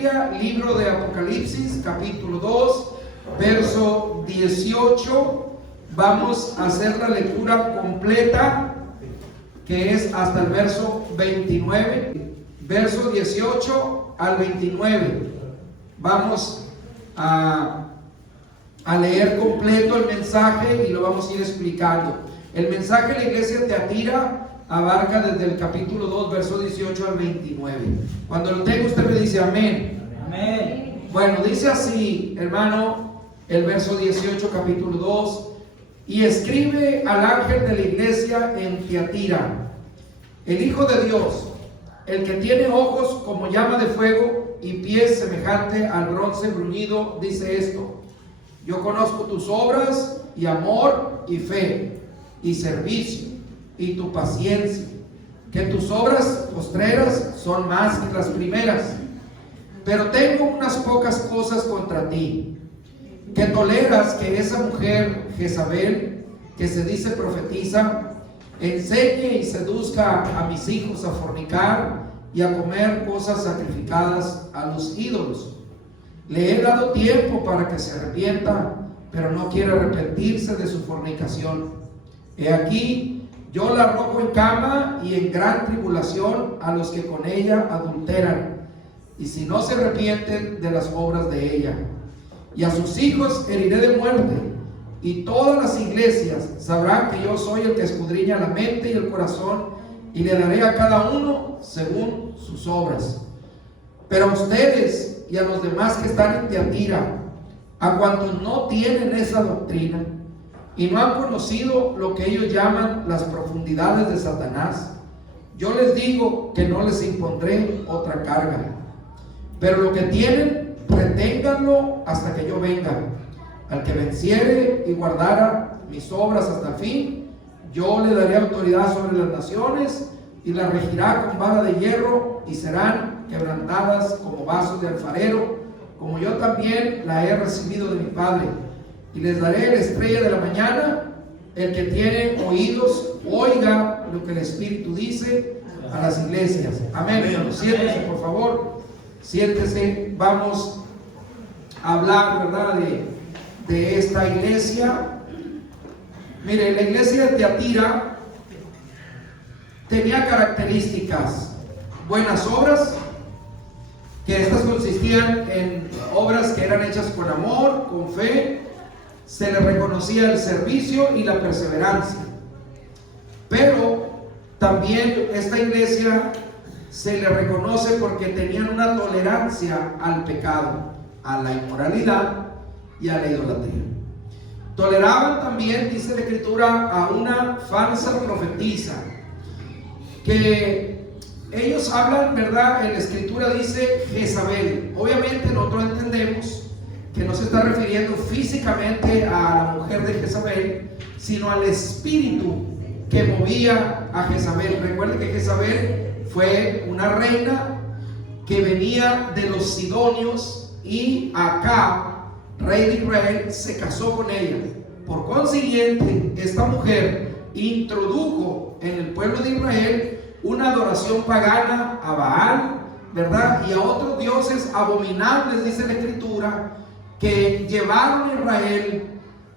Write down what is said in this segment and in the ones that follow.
Biblia, libro de Apocalipsis, capítulo 2, verso 18. Vamos a hacer la lectura completa, que es hasta el verso 29, verso 18 al 29. Vamos a leer completo el mensaje y lo vamos a ir explicando. El mensaje de la iglesia de Tiatira abarca desde el capítulo 2, verso 18 al 29. Cuando lo tenga, usted me dice amén. Amén. Bueno, dice así, hermano, el verso 18, capítulo 2. Y escribe al ángel de la iglesia en Tiatira: el Hijo de Dios, el que tiene ojos como llama de fuego y pies semejante al bronce bruñido, dice esto: yo conozco tus obras y amor y fe y servicio y tu paciencia, que tus obras postreras son más que las primeras. Pero tengo unas pocas cosas contra ti, que toleras que esa mujer Jezabel, que se dice profetiza, enseñe y seduzca a mis hijos a fornicar y a comer cosas sacrificadas a los ídolos. Le he dado tiempo para que se arrepienta, pero no quiere arrepentirse de su fornicación. He aquí, yo la arrojo en cama y en gran tribulación a los que con ella adulteran, y si no se arrepienten de las obras de ella. Y a sus hijos heriré de muerte, y todas las iglesias sabrán que yo soy el que escudriña la mente y el corazón, y le daré a cada uno según sus obras. Pero a ustedes y a los demás que están en Tiatira, a cuantos no tienen esa doctrina y no han conocido lo que ellos llaman las profundidades de Satanás, yo les digo que no les impondré otra carga. Pero lo que tienen, reténganlo hasta que yo venga. Al que venciere y guardara mis obras hasta el fin, yo le daré autoridad sobre las naciones y las regirá con vara de hierro, y serán quebrantadas como vasos de alfarero, como yo también la he recibido de mi Padre. Y les daré la estrella de la mañana. El que tiene oídos, oiga lo que el Espíritu dice a las iglesias. Amén. Siéntese, por favor. Siéntese. Vamos a hablar, ¿verdad?, de esta iglesia. Mire, la iglesia de Tiatira tenía características: buenas obras, que estas consistían en obras que eran hechas con amor, con fe. Se le reconocía el servicio y la perseverancia. Pero también esta iglesia se le reconoce porque tenían una tolerancia al pecado, a la inmoralidad y a la idolatría. Toleraban también, dice la Escritura, a una falsa profetisa, que ellos hablan, ¿verdad? En la Escritura dice Jezabel. Obviamente nosotros entendemos que no se está refiriendo físicamente a la mujer de Jezabel, sino al espíritu que movía a Jezabel. Recuerden que Jezabel fue una reina que venía de los sidonios, y Acab, rey de Israel, se casó con ella. Por consiguiente, esta mujer introdujo en el pueblo de Israel una adoración pagana a Baal, ¿verdad?, y a otros dioses abominables, dice la Escritura, que llevaron a Israel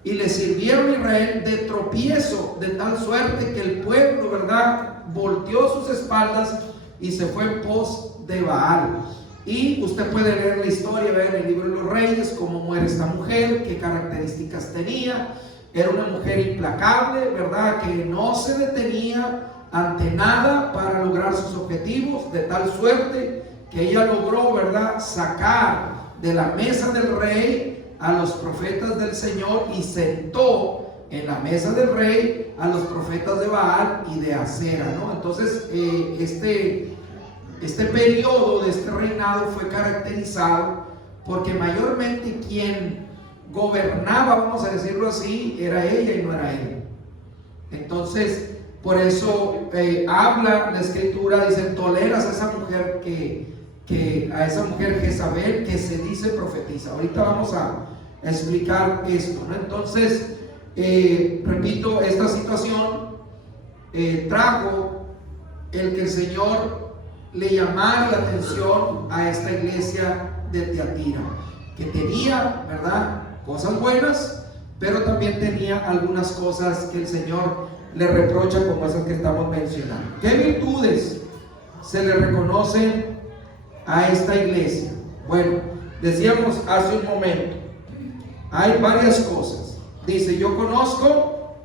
y le sirvieron a Israel de tropiezo, de tal suerte que el pueblo, ¿verdad?, volteó sus espaldas y se fue en pos de Baal. Y usted puede leer la historia, ver en el libro de los Reyes cómo muere esta mujer, qué características tenía. Era una mujer implacable, ¿verdad?, que no se detenía ante nada para lograr sus objetivos, de tal suerte que ella logró, ¿verdad?, sacar de la mesa del rey a los profetas del Señor, y sentó en la mesa del rey a los profetas de Baal y de Acera, ¿no? Entonces este periodo de este reinado fue caracterizado porque mayormente quien gobernaba, vamos a decirlo así, era ella y no era él. Entonces, por eso habla la Escritura, dice: toleras a esa mujer a esa mujer Jezabel, que se dice profetiza. Ahorita vamos a explicar esto, ¿no? Entonces, repito, esta situación trajo el que el Señor le llamara la atención a esta iglesia de Tiatira, que tenía, ¿verdad?, cosas buenas, pero también tenía algunas cosas que el Señor le reprocha, como esas que estamos mencionando. ¿Qué virtudes se le reconocen a esta iglesia? Bueno, decíamos hace un momento, hay varias cosas. Dice: yo conozco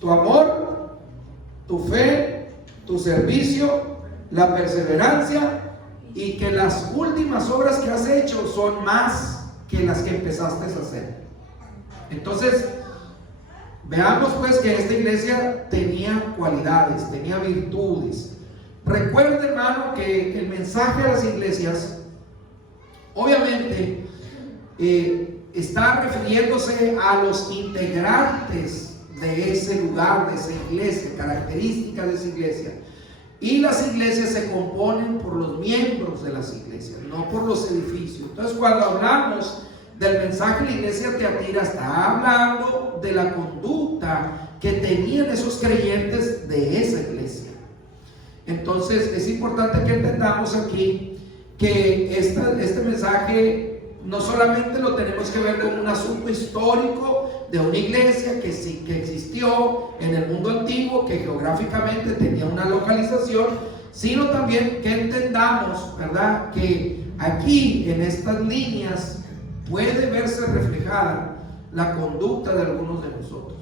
tu amor, tu fe, tu servicio, la perseverancia, y que las últimas obras que has hecho son más que las que empezaste a hacer. Entonces, veamos pues que esta iglesia tenía cualidades, tenía virtudes. Recuerden, hermano, que el mensaje a las iglesias obviamente está refiriéndose a los integrantes de ese lugar, de esa iglesia, características de esa iglesia. Y las iglesias se componen por los miembros de las iglesias, no por los edificios. Entonces, cuando hablamos del mensaje de la iglesia de Tiatira, está hablando de la conducta que tenían esos creyentes de esa iglesia. Entonces, es importante que entendamos aquí que este mensaje no solamente lo tenemos que ver como un asunto histórico de una iglesia que sí que existió en el mundo antiguo, que geográficamente tenía una localización, sino también que entendamos, ¿verdad?, que aquí en estas líneas puede verse reflejada la conducta de algunos de nosotros,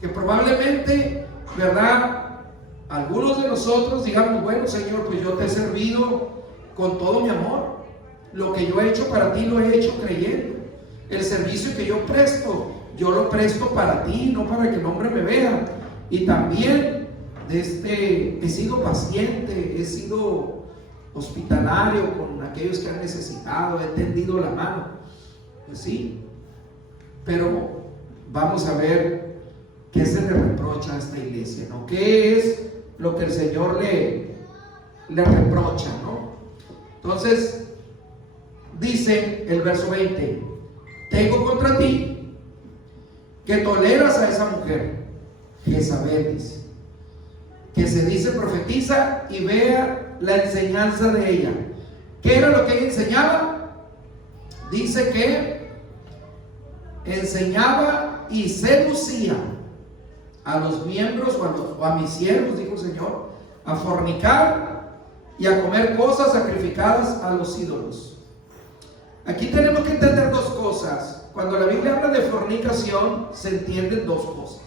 que probablemente, ¿verdad?, algunos de nosotros digamos: bueno, Señor, pues yo te he servido con todo mi amor, lo que yo he hecho para ti lo he hecho creyendo, el servicio que yo presto, yo lo presto para ti, no para que el hombre me vea. Y también he sido paciente, he sido hospitalario con aquellos que han necesitado, he tendido la mano. Pues sí, pero vamos a ver qué se le reprocha a esta iglesia, ¿no? ¿Qué es lo que el Señor le reprocha, ¿no? Entonces, dice el verso 20: tengo contra ti que toleras a esa mujer, Jezabel, dice, que se dice profetiza, y vea la enseñanza de ella. ¿Qué era lo que ella enseñaba? Dice que enseñaba y seducía a los miembros o a mis siervos, dijo el Señor, a fornicar y a comer cosas sacrificadas a los ídolos. Aquí tenemos que entender dos cosas. Cuando la Biblia habla de fornicación, se entienden dos cosas.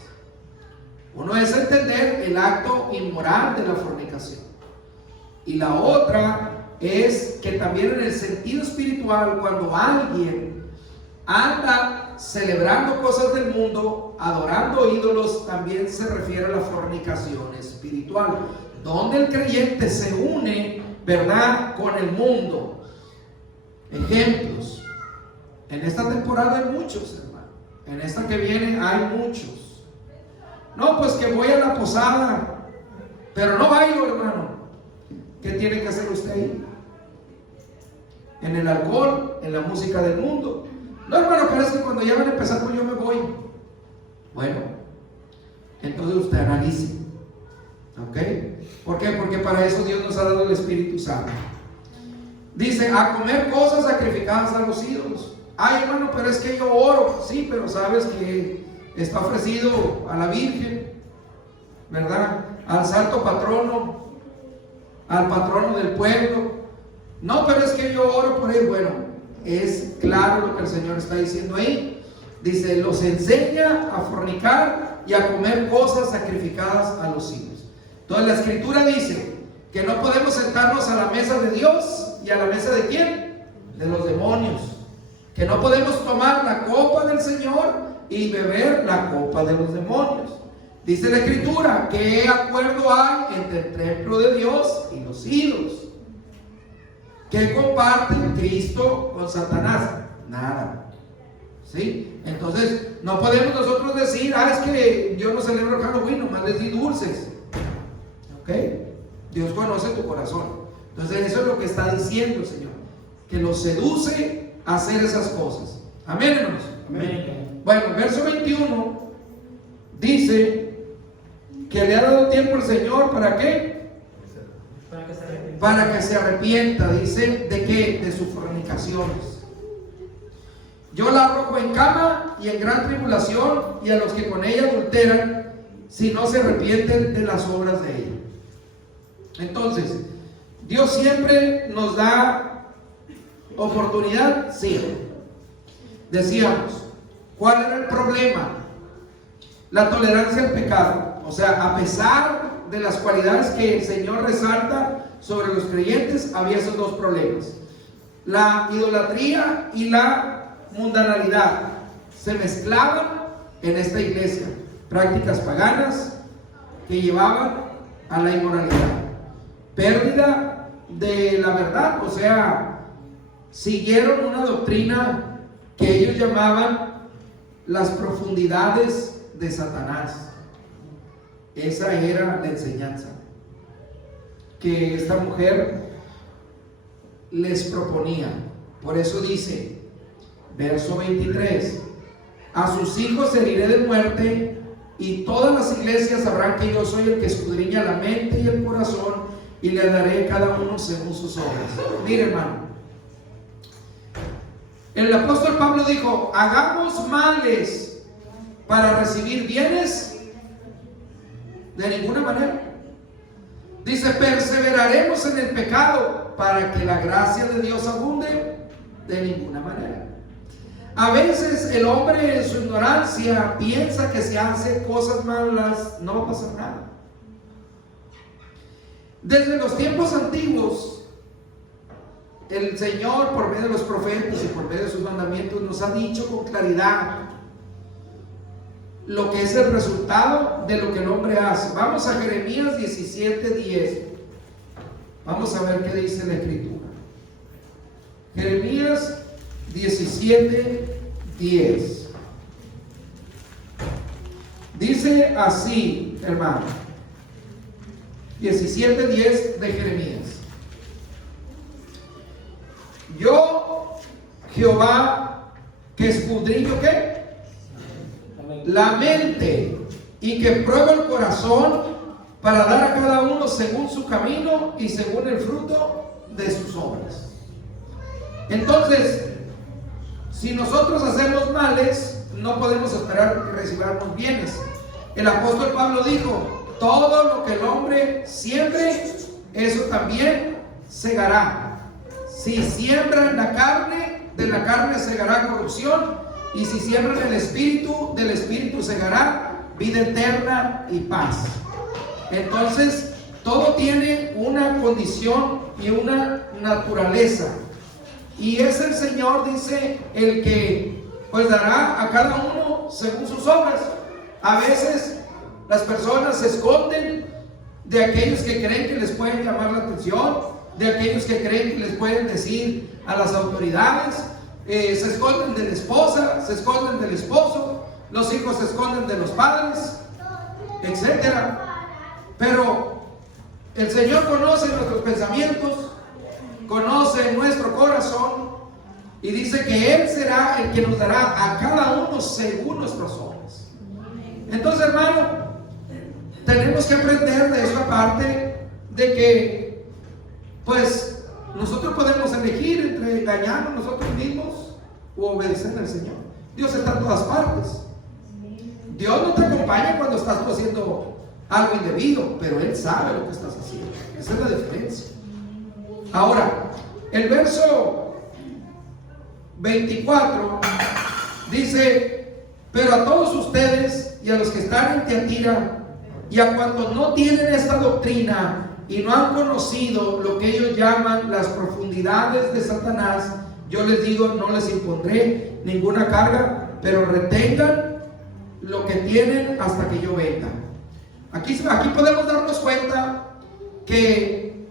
Uno es entender el acto inmoral de la fornicación, y la otra es que también en el sentido espiritual, cuando alguien anda celebrando cosas del mundo, adorando ídolos, también se refiere a la fornicación espiritual, donde el creyente se une, ¿verdad?, con el mundo. Ejemplos: en esta temporada hay muchos, hermano. En esta que viene hay muchos. No, pues que voy a la posada, pero no bailo, hermano. ¿Qué tiene que hacer usted ahí? En el alcohol, en la música del mundo. No, hermano, pero es que cuando ya van a empezar, pues yo me voy. Bueno, entonces usted analice, ¿ok? ¿Por qué? Porque para eso Dios nos ha dado el Espíritu Santo. Dice: a comer cosas sacrificadas a los ídolos. Ay, hermano, pero es que yo oro. Sí, pero sabes que está ofrecido a la Virgen, ¿verdad?, al santo patrono, al patrono del pueblo. No, pero es que yo oro por él. Bueno, es claro lo que el Señor está diciendo ahí. Dice: los enseña a fornicar y a comer cosas sacrificadas a los ídolos. Entonces la Escritura dice que no podemos sentarnos a la mesa de Dios. ¿Y a la mesa de quién? De los demonios. Que no podemos tomar la copa del Señor y beber la copa de los demonios. Dice la Escritura: ¿qué acuerdo hay entre el templo de Dios y los ídolos? ¿Qué comparte Cristo con Satanás? Nada. ¿Sí? Entonces, no podemos nosotros decir: es que yo no celebro el Halloween, nomás les di dulces. ¿Ok? Dios conoce tu corazón. Entonces, eso es lo que está diciendo el Señor, que los seduce a hacer esas cosas. Amén, hermanos. Amén. Bueno, verso 21 dice que le ha dado tiempo el Señor. ¿Para qué? para que se arrepienta, dice, ¿de qué? De sus fornicaciones. Yo la arrojo en cama y en gran tribulación, y a los que con ella adulteran, si no se arrepienten de las obras de ella. Entonces, Dios siempre nos da oportunidad, sí. Decíamos, ¿cuál era el problema? La tolerancia al pecado. O sea, a pesar de las cualidades que el Señor resalta sobre los creyentes, había esos dos problemas: la idolatría y la mundanalidad. Se mezclaban en esta iglesia prácticas paganas que llevaban a la inmoralidad, pérdida de la verdad. O sea, siguieron una doctrina que ellos llamaban las profundidades de Satanás. Esa era la enseñanza que esta mujer les proponía. Por eso dice, verso 23: a sus hijos heriré de muerte, y todas las iglesias sabrán que yo soy el que escudriña la mente y el corazón, y le daré a cada uno según sus obras. Mire, hermano, el apóstol Pablo dijo: hagamos males para recibir bienes. De ninguna manera. Dice: perseveraremos en el pecado para que la gracia de Dios abunde. De ninguna manera. A veces el hombre en su ignorancia piensa que si hace cosas malas no va a pasar nada. Desde los tiempos antiguos, el Señor, por medio de los profetas y por medio de sus mandamientos, nos ha dicho con claridad lo que es el resultado de lo que el hombre hace. Vamos a Jeremías 17:10. Vamos a ver qué dice la escritura. Jeremías 17:10. Dice así, hermano. 17:10 de Jeremías: yo, Jehová, que escudriño, ¿qué? La mente, y que pruebo el corazón, para dar a cada uno según su camino y según el fruto de sus obras. Entonces, si nosotros hacemos males, no podemos esperar que recibamos bienes. El apóstol Pablo dijo: todo lo que el hombre siembre, eso también segará. Si siembra en la carne, de la carne segará corrupción. Y si siembra en el espíritu, del espíritu segará vida eterna y paz. Entonces, todo tiene una condición y una naturaleza. Y es el Señor, dice, el que pues dará a cada uno según sus obras. A veces las personas se esconden de aquellos que creen que les pueden llamar la atención, de aquellos que creen que les pueden decir a las autoridades. Se esconden de la esposa, se esconden del esposo, los hijos se esconden de los padres, etcétera. Pero el Señor conoce nuestros pensamientos, conoce nuestro corazón, y dice que Él será el que nos dará a cada uno según nuestras obras. Entonces, hermano, tenemos que aprender de esta parte de que pues nosotros podemos elegir entre engañarnos nosotros mismos o obedecer al Señor. Dios está en todas partes. Dios no te acompaña cuando estás tú haciendo algo indebido, pero Él sabe lo que estás haciendo. Esa es la diferencia. Ahora, el verso 24 dice: pero a todos ustedes y a los que están en Tiatira, y a cuantos no tienen esta doctrina y no han conocido lo que ellos llaman las profundidades de Satanás, yo les digo: no les impondré ninguna carga, pero retengan lo que tienen hasta que yo venga. Aquí podemos darnos cuenta que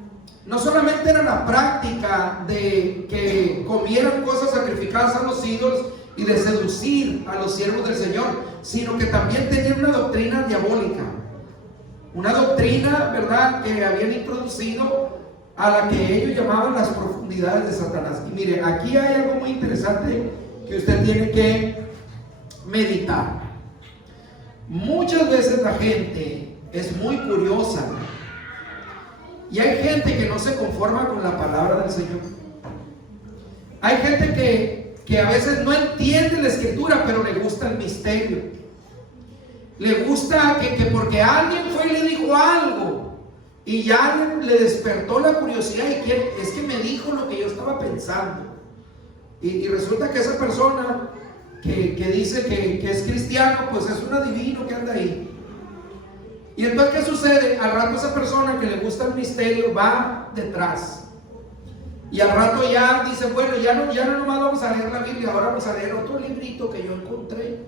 no solamente era la práctica de que comieran cosas sacrificadas a los ídolos y de seducir a los siervos del Señor, sino que también tenían una doctrina diabólica. Una doctrina, ¿verdad?, que habían introducido, a la que ellos llamaban las profundidades de Satanás. Y mire, aquí hay algo muy interesante que usted tiene que meditar. Muchas veces la gente es muy curiosa Y hay gente que no se conforma con la palabra del Señor. Hay gente que a veces no entiende la escritura, pero le gusta el misterio. Le gusta que porque alguien fue y le dijo algo y ya le despertó la curiosidad y es que me dijo lo que yo estaba pensando. Y resulta que esa persona que dice que es cristiano, pues es un adivino que anda ahí. Y entonces, ¿qué sucede? Al rato esa persona que le gusta el misterio va detrás. Y al rato ya dice, bueno, ya no nomás vamos a leer la Biblia, ahora vamos a leer otro librito que yo encontré.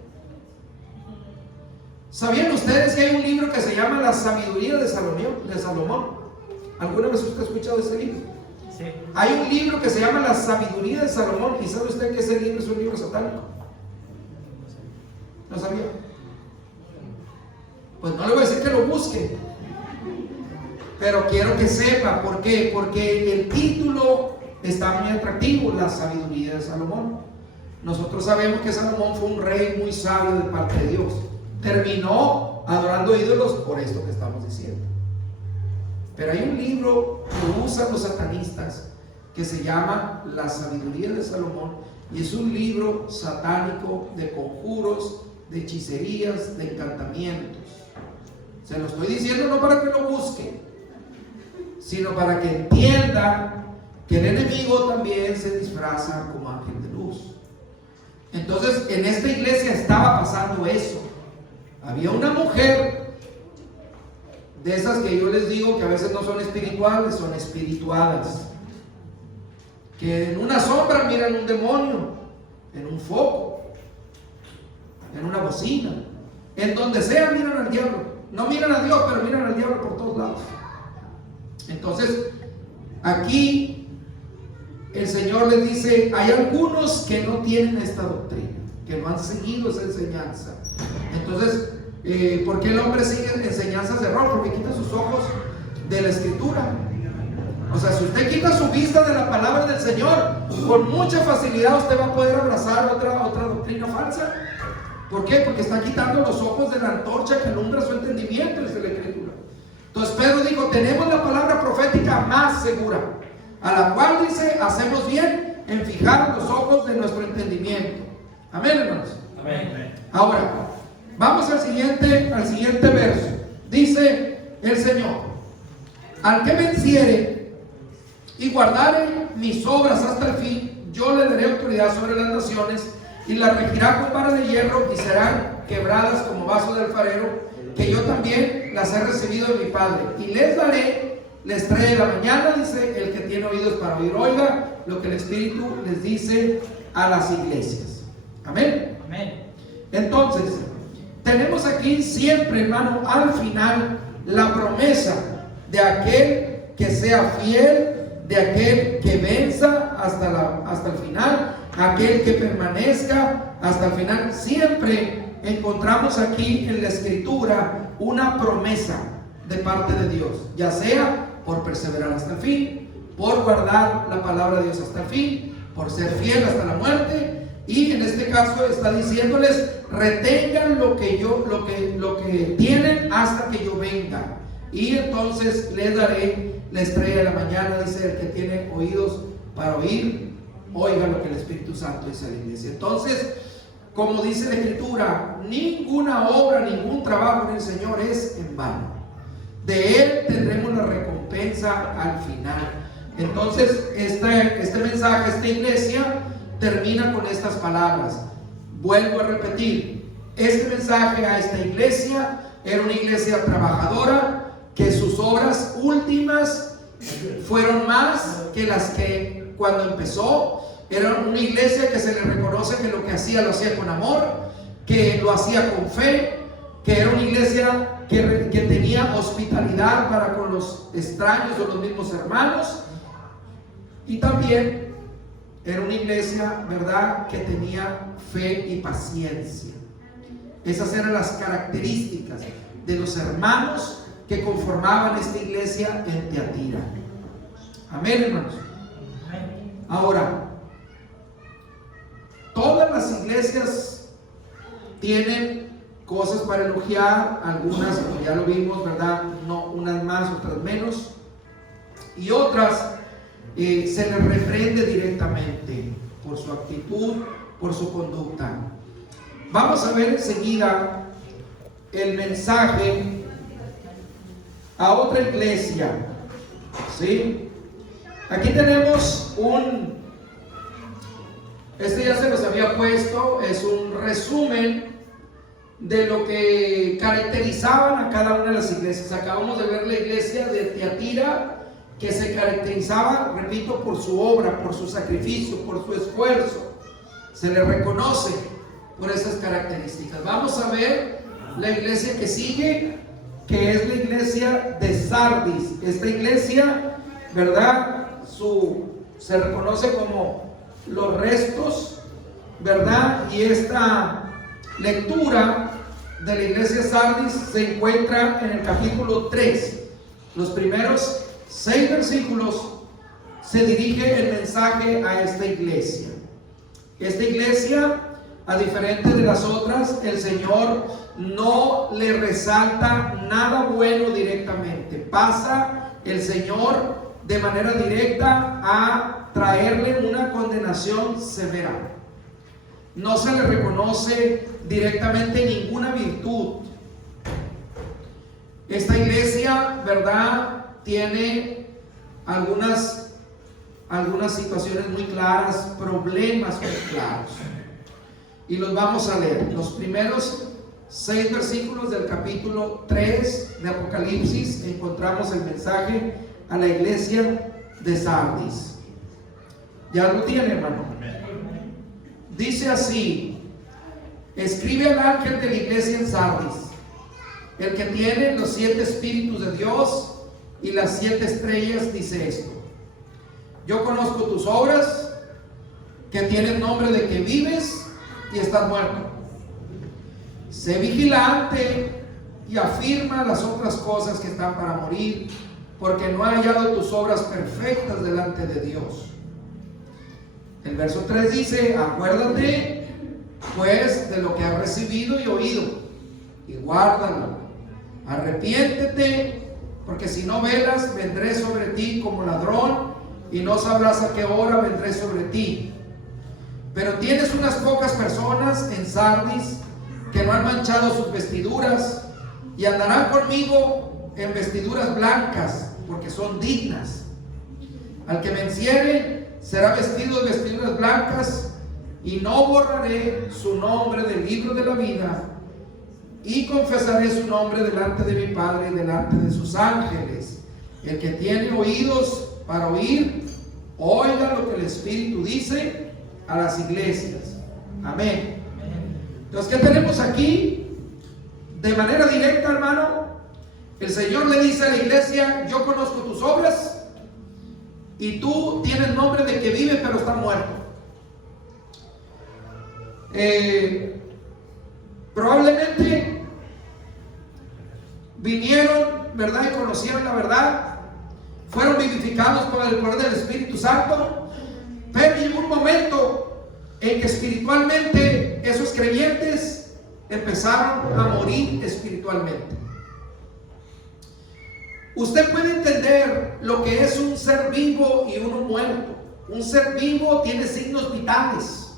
¿Sabían ustedes que hay un libro que se llama La Sabiduría de Salomón? ¿Alguna vez usted ha escuchado ese libro? Sí. Hay un libro que se llama La Sabiduría de Salomón. ¿Y sabe usted que ese libro es un libro satánico? ¿No sabía? Pues no le voy a decir que lo busque, pero quiero que sepa. ¿Por qué? Porque el título está muy atractivo, La Sabiduría de Salomón. Nosotros sabemos que Salomón fue un rey muy sabio de parte de Dios. Terminó adorando ídolos por esto que estamos diciendo. Pero hay un libro que usan los satanistas que se llama La Sabiduría de Salomón, y es un libro satánico de conjuros, de hechicerías, de encantamientos. Se lo estoy diciendo no para que lo busque, sino para que entienda que el enemigo también se disfraza como ángel de luz. Entonces, en esta iglesia estaba pasando eso. Había una mujer de esas que yo les digo que a veces no son espirituales, son espirituadas, que en una sombra miran un demonio, en un foco, en una bocina, en donde sea miran al diablo. No miran a Dios, pero miran al diablo por todos lados. Entonces, aquí el Señor les dice, hay algunos que no tienen esta doctrina, que no han seguido esa enseñanza. Entonces, ¿por qué el hombre sigue enseñanzas de error? Porque quita sus ojos de la escritura. O sea, si usted quita su vista de la palabra del Señor, con mucha facilidad usted va a poder abrazar otra doctrina falsa. ¿Por qué? Porque está quitando los ojos de la antorcha que alumbra su entendimiento, dice la escritura. Entonces Pedro dijo, tenemos la palabra profética más segura, a la cual dice, hacemos bien en fijar los ojos de nuestro entendimiento. Amén, hermanos. Amén. Ahora, vamos al siguiente verso. Dice el Señor, al que venciere y guardare mis obras hasta el fin, yo le daré autoridad sobre las naciones y las regirá con vara de hierro y serán quebradas como vaso de alfarero, que yo también las he recibido de mi Padre. Y les daré la estrella de la mañana, dice el que tiene oídos para oír, oiga lo que el Espíritu les dice a las iglesias. Amén. Amén. Entonces, tenemos aquí siempre, hermano, al final la promesa de aquel que sea fiel, de aquel que venza hasta el final, aquel que permanezca hasta el final. Siempre encontramos aquí en la escritura una promesa de parte de Dios, ya sea por perseverar hasta el fin, por guardar la palabra de Dios hasta el fin, por ser fiel hasta la muerte. Y en este caso está diciéndoles, retengan lo que tienen hasta que yo venga, y entonces les daré la estrella de la mañana, dice el que tiene oídos para oír, oiga lo que el Espíritu Santo dice a la iglesia. Entonces, como dice la escritura, ninguna obra, ningún trabajo en el Señor es en vano. De Él tendremos la recompensa al final. Entonces, este mensaje, esta iglesia termina con estas palabras. Vuelvo a repetir, este mensaje a esta iglesia era una iglesia trabajadora, que sus obras últimas fueron más que las que cuando empezó. Era una iglesia que se le reconoce que lo que hacía lo hacía con amor, que lo hacía con fe, que era una iglesia que tenía hospitalidad para con los extraños o los mismos hermanos, y también era una iglesia, ¿verdad?, que tenía fe y paciencia. Esas eran las características de los hermanos que conformaban esta iglesia en Tiatira. Amén, hermanos. Ahora, todas las iglesias tienen cosas para elogiar, algunas, como ya lo vimos, ¿verdad?, no, unas más, otras menos. y otras se les reprende directamente por su actitud, por su conducta. Vamos a ver enseguida el mensaje a otra iglesia, ¿sí? Aquí tenemos este ya se los había puesto, es un resumen de lo que caracterizaban a cada una de las iglesias. Acabamos de ver la iglesia de Tiatira, que se caracterizaba, repito, por su obra, por su sacrificio, por su esfuerzo. Se le reconoce por esas características. Vamos a ver la iglesia que sigue, que es la iglesia de Sardis. Esta iglesia, ¿verdad? Se reconoce como los restos, ¿verdad? Y esta lectura de la iglesia de Sardis se encuentra en el capítulo 3. Los primeros 6 versículos se dirige el mensaje a esta iglesia. Esta iglesia, a diferencia de las otras, el Señor no le resalta nada bueno directamente. Pasa el Señor de manera directa a traerle una condenación severa. No se le reconoce directamente ninguna virtud. Esta iglesia, ¿verdad?, tiene algunas situaciones muy claras, problemas muy claros. Y los vamos a leer. Los primeros 6 versículos del capítulo 3 de Apocalipsis encontramos el mensaje a la iglesia de Sardis. ¿Ya lo tiene, hermano? Dice así: escribe al ángel de la iglesia en Sardis, el que tiene los 7 espíritus de Dios y las 7 estrellas, dice esto: yo conozco tus obras, que tienes nombre de que vives y estás muerto. Sé vigilante y afirma las otras cosas que están para morir, porque no he hallado tus obras perfectas delante de Dios. El verso 3 dice: acuérdate pues de lo que has recibido y oído, y guárdalo. Arrepiéntete, porque si no velas, vendré sobre ti como ladrón, y no sabrás a qué hora vendré sobre ti. Pero tienes unas pocas personas en Sardis que no han manchado sus vestiduras, y andarán conmigo en vestiduras blancas, porque son dignas. Al que venciere será vestido de vestiduras blancas, y no borraré su nombre del libro de la vida, y confesaré su nombre delante de mi Padre y delante de sus ángeles. El que tiene oídos para oír, oiga lo que el Espíritu dice a las iglesias. Amén. Entonces, ¿qué tenemos aquí? De manera directa, hermano, el Señor le dice a la iglesia: yo conozco tus obras, y tú tienes nombre de que vive pero está muerto. Probablemente vinieron, ¿verdad?, y conocieron la verdad, fueron vivificados por el poder del Espíritu Santo, pero llegó un momento en que espiritualmente esos creyentes empezaron a morir espiritualmente. Usted puede entender lo que es un ser vivo y uno muerto. Un ser vivo tiene signos vitales,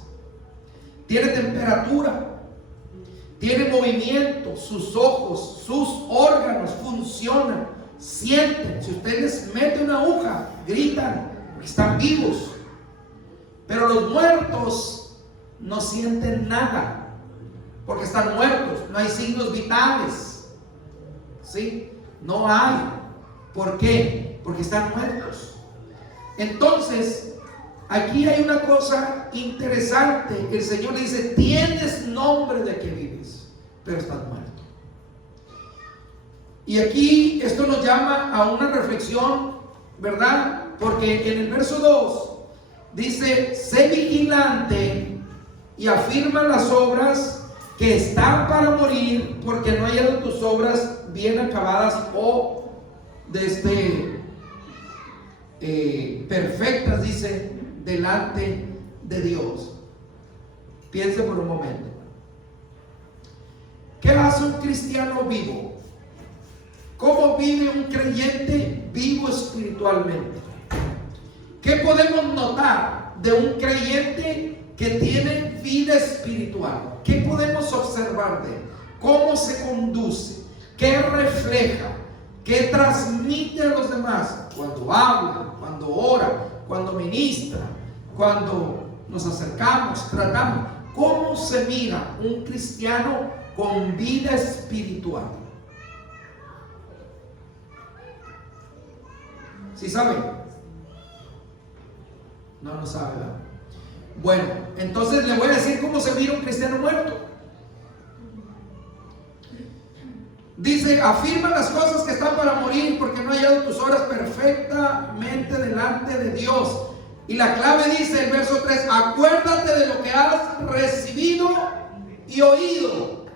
tiene temperatura, tiene movimiento, sus ojos, sus órganos funcionan, sienten. Si usted les mete una aguja, gritan, porque están vivos. Pero los muertos no sienten nada, porque están muertos. No hay signos vitales, ¿sí? No hay. ¿Por qué? Porque están muertos. Entonces, aquí hay una cosa interesante. El Señor le dice: tienes nombre de que vives, pero estás muerto. Y aquí esto nos llama a una reflexión, ¿verdad? Porque en el verso 2 dice: sé vigilante y afirma las obras que están para morir, porque no hayan tus obras bien acabadas o perfectas, dice, delante de Dios. Piense por un momento. ¿Qué hace un cristiano vivo? ¿Cómo vive un creyente vivo espiritualmente? ¿Qué podemos notar de un creyente que tiene vida espiritual? ¿Qué podemos observar de él? ¿Cómo se conduce? ¿Qué refleja? ¿Qué transmite a los demás? Cuando habla, cuando ora, cuando ministra, cuando nos acercamos, tratamos. ¿Cómo se mira un cristiano con vida espiritual? ¿Sí sabe? No sabe, ¿verdad? Bueno, entonces le voy a decir cómo se mira un cristiano muerto. Dice, afirma las cosas que están para morir, porque no ha hallado tus obras perfectamente delante de Dios. Y la clave dice, el verso 3, acuérdate de lo que has recibido y oído,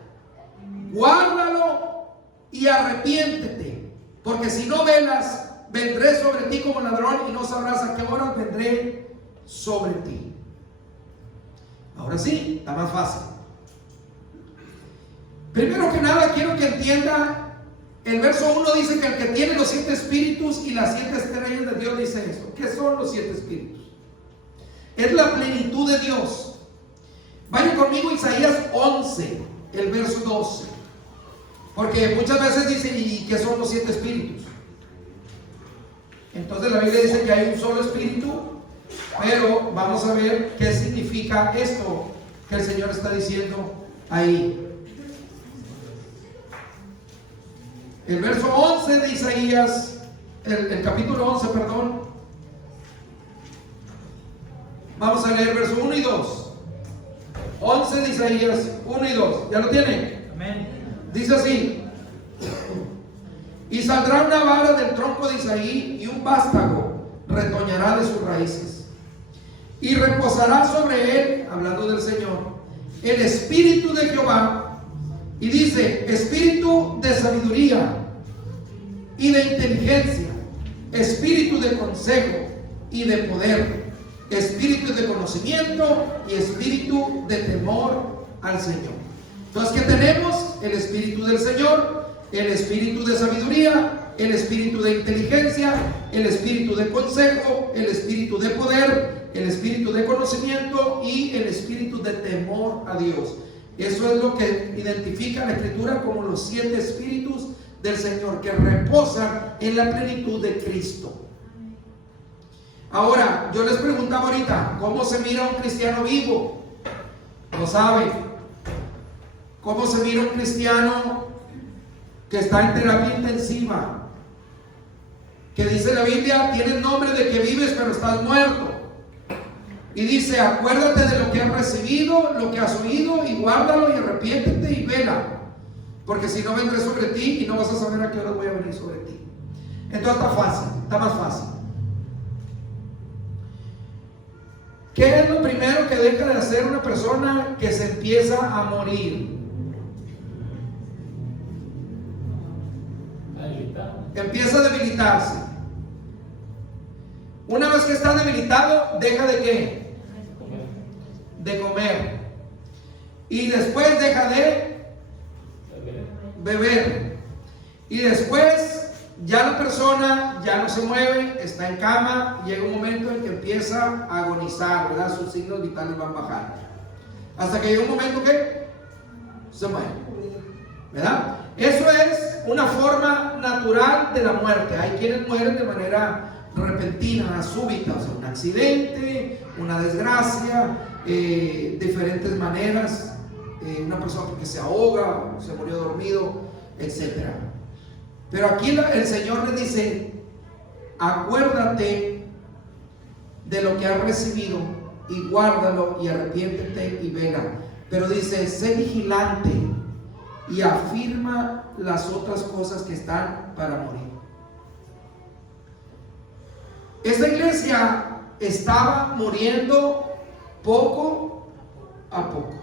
guárdalo y arrepiéntete, porque si no velas, vendré sobre ti como ladrón y no sabrás a qué hora vendré sobre ti. Ahora sí, está más fácil. Primero que nada quiero que entienda, el verso 1 dice que el que tiene los 7 espíritus y las 7 estrellas de Dios dice esto. ¿Qué son los 7 espíritus? Es la plenitud de Dios. Vaya conmigo a Isaías 11, el verso 12. Porque muchas veces dicen, ¿y qué son los 7 espíritus? Entonces la Biblia dice que hay un solo espíritu, pero vamos a ver qué significa esto que el Señor está diciendo ahí. El verso 11 de Isaías, el capítulo 11, perdón. Vamos a leer verso 1 y 2. 11 de Isaías, 1 y 2. ¿Ya lo tienen? Amén. Dice así: y saldrá una vara del tronco de Isaí, y un vástago retoñará de sus raíces. Y reposará sobre él, hablando del Señor, el espíritu de Jehová. Y dice, espíritu de sabiduría y de inteligencia, espíritu de consejo y de poder, espíritu de conocimiento y espíritu de temor al Señor. Entonces, ¿qué tenemos? El espíritu del Señor, el espíritu de sabiduría, el espíritu de inteligencia, el espíritu de consejo, el espíritu de poder, el espíritu de conocimiento y el espíritu de temor a Dios. Eso es lo que identifica la Escritura como los 7 espíritus del Señor que reposan en la plenitud de Cristo. Ahora, yo les preguntaba ahorita, ¿cómo se mira un cristiano vivo? ¿Lo saben? ¿Cómo se mira un cristiano que está en terapia intensiva? Que dice la Biblia, tienes nombre de que vives pero estás muerto. Y dice, acuérdate de lo que has recibido, lo que has oído, y guárdalo y arrepiéntete y vela, porque si no vendré sobre ti y no vas a saber a qué hora voy a venir sobre ti. Entonces está fácil, está más fácil. ¿Qué es lo primero que deja de hacer una persona que se empieza a morir? Empieza a debilitarse. Una vez que está debilitado, deja de ¿qué? De comer. Y después deja de beber. Y después ya la persona ya no se mueve, está en cama, llega un momento en que empieza a agonizar, ¿verdad? Sus signos vitales van bajando. Hasta que llega un momento que se muere, ¿verdad? Eso es una forma natural de la muerte. Hay quienes mueren de manera repentina, súbita, o sea, un accidente, una desgracia, diferentes maneras, una persona que se ahoga, se murió dormido, etc. Pero aquí el Señor le dice, acuérdate de lo que has recibido y guárdalo y arrepiéntete y vela. Pero dice, sé vigilante y afirma las otras cosas que están para morir. Esta iglesia estaba muriendo poco a poco.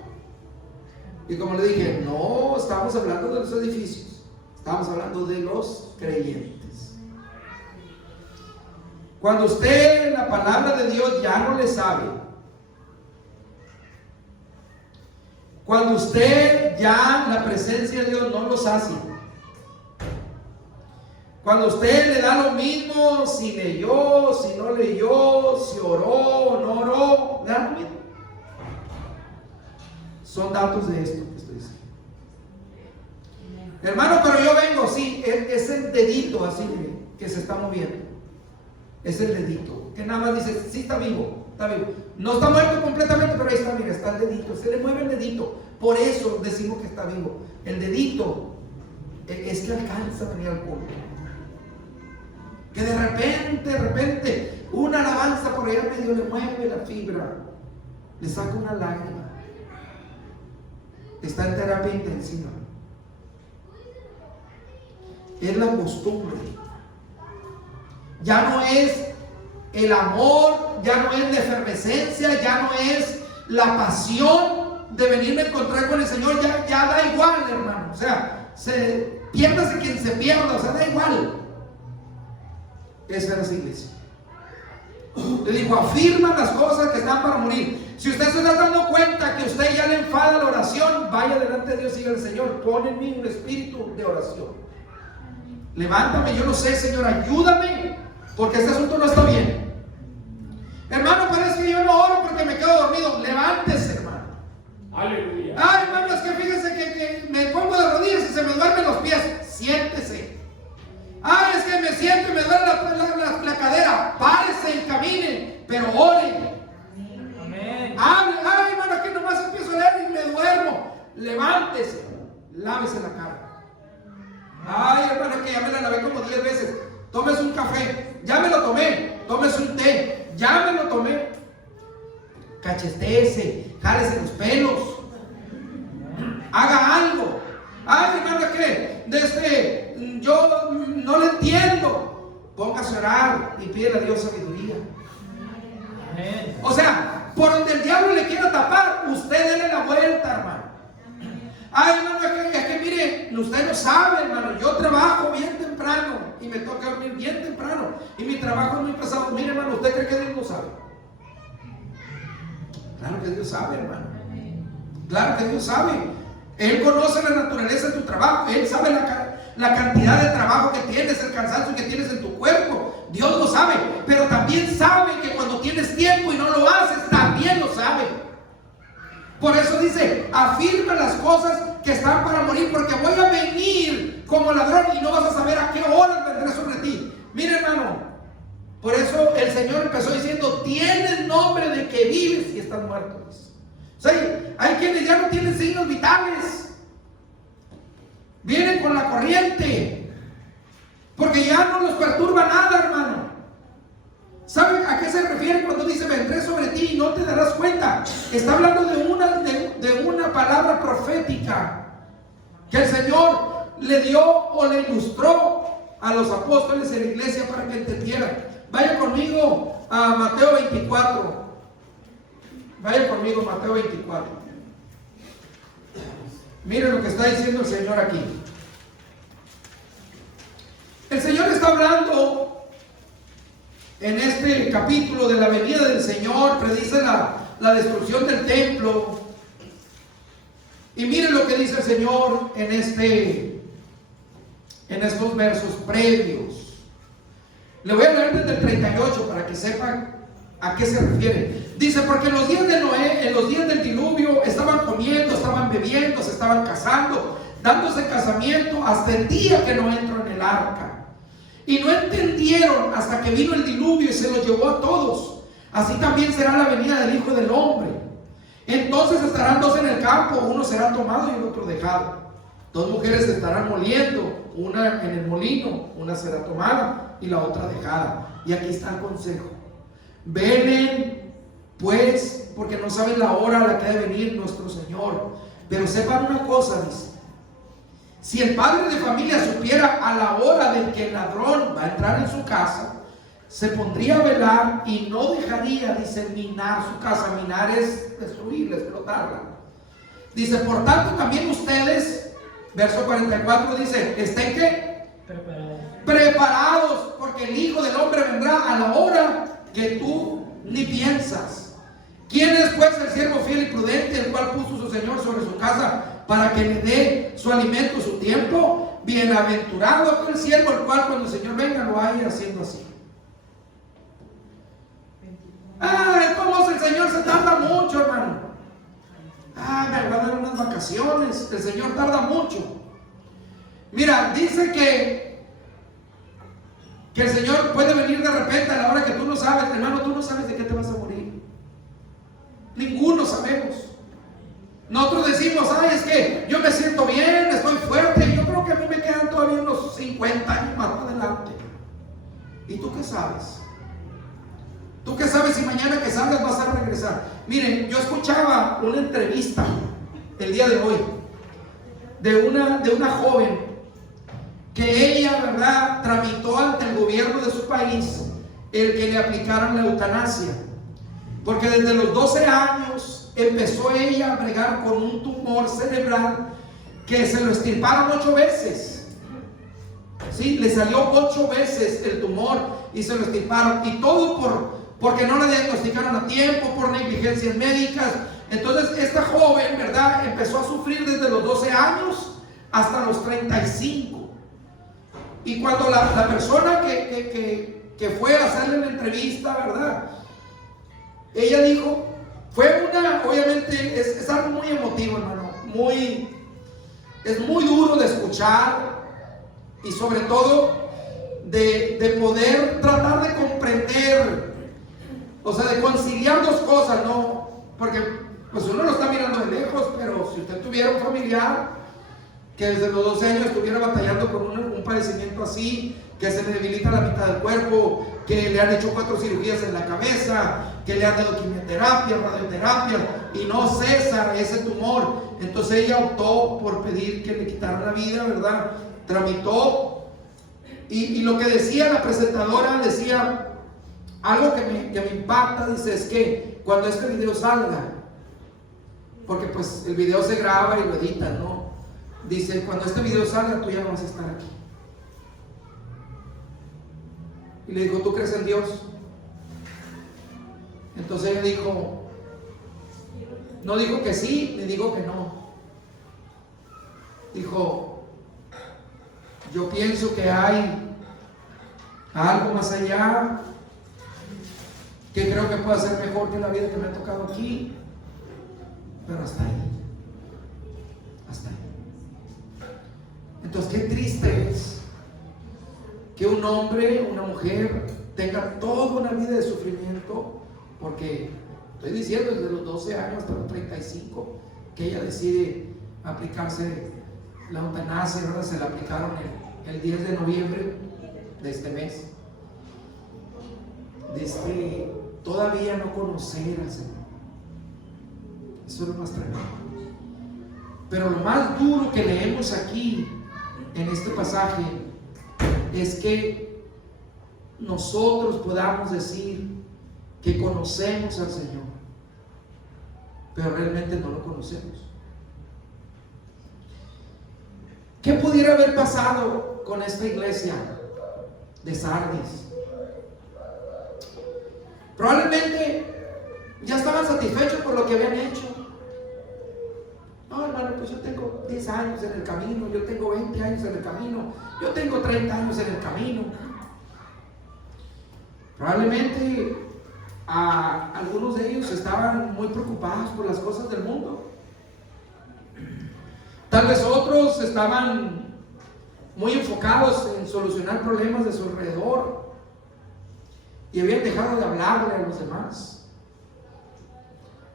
Y como le dije, no estamos hablando de los edificios, estamos hablando de los creyentes. Cuando usted la palabra de Dios ya no le sabe, cuando usted ya la presencia de Dios no lo sacia, Cuando usted le da lo mismo, si leyó, si no leyó, si oró o no oró, le da lo mismo. Son datos de esto que estoy diciendo. Hermano, pero yo vengo, sí, es el dedito así que se está moviendo. Es el dedito, que nada más dice, sí está vivo, está vivo. No está muerto completamente, pero ahí está, mira, está el dedito, se le mueve el dedito. Por eso decimos que está vivo. El dedito es que alcanza a venir al culto. Que de repente, una alabanza por allá medio le mueve la fibra, le saca una lágrima. Está en terapia intensiva. Es la costumbre. Ya no es el amor, ya no es la efervescencia, ya no es la pasión de venirme a encontrar con el Señor. Ya da igual, hermano. O sea, piérdase quien se pierda, o sea, da igual. Esa era esa iglesia. Le dijo, afirma las cosas que están para morir. Si usted se está dando cuenta que usted ya le enfada la oración, vaya delante de Dios y diga al Señor, pon en mí un espíritu de oración. Levántame, yo no sé, Señor, ayúdame, porque este asunto no está bien. Hermano, pero es que yo no oro porque me quedo dormido. Levántese, hermano. Aleluya. Ay, hermano, es que fíjese que me pongo de rodillas y se me duermen los pies. Siéntese. Ay, es que me siento y me duele la cadera. Párese y camine, pero ore. Amén. Hable. Ay, hermano, aquí nomás empiezo a leer y me duermo. Levántese, lávese la cara. Ay, hermano, que ya me la lavé como 10 veces. Tómese un café, ya me lo tomé. Tómese un té, ya me lo tomé. Cachetéese, jálese los pelos. Haga algo. Ay, hermano, que yo no lo entiendo. Póngase a orar y pídele a Dios sabiduría. Amén. O sea, por donde el diablo le quiera tapar, usted déle la vuelta, hermano. Ay, hermano, es que mire, usted no sabe, hermano. Yo trabajo bien temprano y me toca dormir bien temprano. Y mi trabajo es muy pesado. Mire, hermano, ¿usted cree que Dios no sabe? Claro que Dios sabe, hermano. Claro que Dios sabe. Él conoce la naturaleza de tu trabajo. Él sabe la cantidad de trabajo que tienes, el cansancio que tienes en tu cuerpo. Dios lo sabe. Pero también sabe que cuando tienes tiempo y no lo haces, también lo sabe. Por eso dice, afirma las cosas que están para morir, porque voy a venir como ladrón y no vas a saber a qué hora vendré sobre ti. Mire, hermano, por eso el Señor empezó diciendo, tienes nombre de que vives y estás muerto. O sea, hay quienes ya no tienen signos vitales. Vienen con la corriente, porque ya no los perturba nada, hermano. ¿Saben a qué se refiere cuando dice vendré sobre ti y no te darás cuenta? Está hablando de una palabra profética que el Señor le dio o le ilustró a los apóstoles en la iglesia para que entendieran. Vaya conmigo a Mateo 24. Vaya conmigo a Mateo 24. Miren lo que está diciendo el Señor aquí. El Señor está hablando en este capítulo de la venida del Señor, predice la destrucción del templo. Y miren lo que dice el Señor en estos versos previos. Le voy a leer desde el 38 para que sepan a qué se refiere. Dice, porque en los días de Noé, en los días del diluvio, estaban comiendo, estaban bebiendo, se estaban casando, dándose casamiento hasta el día que no entró en el arca. Y no entendieron hasta que vino el diluvio y se los llevó a todos. Así también será la venida del Hijo del Hombre. Entonces estarán dos en el campo, uno será tomado y el otro dejado. Dos mujeres estarán moliendo, una en el molino, una será tomada y la otra dejada. Y aquí está el consejo. Velen pues, porque no saben la hora a la que ha de venir nuestro Señor. Pero sepan una cosa, dice. Si el padre de familia supiera a la hora de que el ladrón va a entrar en su casa, se pondría a velar y no dejaría, dice, minar su casa. Minar es destruirla, explotarla. Dice, por tanto también ustedes, verso 44 dice, ¿estén qué? Preparados, porque el Hijo del Hombre vendrá a la hora que tú ni piensas. ¿Quién es pues el siervo fiel y prudente, el cual puso su Señor sobre su casa para que le dé su alimento, su tiempo. Bienaventurado aquel siervo, el cual cuando el Señor venga lo haya haciendo así. ¿Cómo el Señor se tarda mucho, hermano? Me va a dar unas vacaciones. El Señor tarda mucho. Mira, dice que el Señor puede venir de repente a la hora que tú no sabes. Hermano, tú no sabes de qué te vas a morir. Ninguno sabemos. Nosotros decimos, es que yo me siento bien, estoy fuerte. Yo creo que a mí me quedan todavía unos 50 años más adelante. ¿Y tú qué sabes? ¿Tú qué sabes si mañana que salgas vas a regresar? Miren, yo escuchaba una entrevista el día de hoy de una joven que ella, ¿verdad?, tramitó ante el gobierno de su país el que le aplicaran la eutanasia. Porque desde los 12 años empezó ella a bregar con un tumor cerebral que se lo extirparon 8 veces. Sí, le salió 8 veces el tumor y se lo extirparon. Y todo porque no la diagnosticaron a tiempo, por negligencias médicas. Entonces esta joven, ¿verdad?, empezó a sufrir desde los 12 años hasta los 35. Y cuando la persona que fue a hacerle la entrevista, ¿verdad?, ella dijo, obviamente es algo muy emotivo, hermano, es muy duro de escuchar y sobre todo de poder tratar de comprender, o sea, de conciliar dos cosas, ¿no? Porque pues uno lo está mirando de lejos, pero si usted tuviera un familiar que desde los 12 años estuviera batallando con un padecimiento así, que se le debilita la mitad del cuerpo, que le han hecho 4 cirugías en la cabeza, que le han dado quimioterapia, radioterapia y no cesa ese tumor, entonces ella optó por pedir que le quitaran la vida, ¿verdad? Tramitó y lo que decía la presentadora, decía algo que me impacta, dice, es que cuando este video salga, porque pues el video se graba y lo editan, ¿no? Dice, cuando este video salga tú ya no vas a estar aquí. Y le dijo, ¿tú crees en Dios? Entonces ella dijo, no dijo que sí, ni dijo que no. Dijo, yo pienso que hay algo más allá que creo que puede ser mejor que la vida que me ha tocado aquí, pero hasta ahí. Hasta ahí. Entonces, qué triste es que un hombre, una mujer tenga toda una vida de sufrimiento, porque estoy diciendo desde los 12 años hasta los 35 que ella decide aplicarse la eutanasia, ¿verdad? Se la aplicaron el 10 de noviembre de este mes. Desde todavía no conocer al Señor. Eso es lo más tremendo. Pero lo más duro que leemos aquí en este pasaje es que nosotros podamos decir que conocemos al Señor, pero realmente no lo conocemos. ¿Qué pudiera haber pasado con esta iglesia de Sardis? Probablemente ya estaban satisfechos por lo que habían hecho. No, hermano, pues yo tengo 10 años en el camino, yo tengo 20 años en el camino, yo tengo 30 años en el camino. Probablemente algunos de ellos estaban muy preocupados por las cosas del mundo. Tal vez otros estaban muy enfocados en solucionar problemas de su alrededor y habían dejado de hablarle a los demás.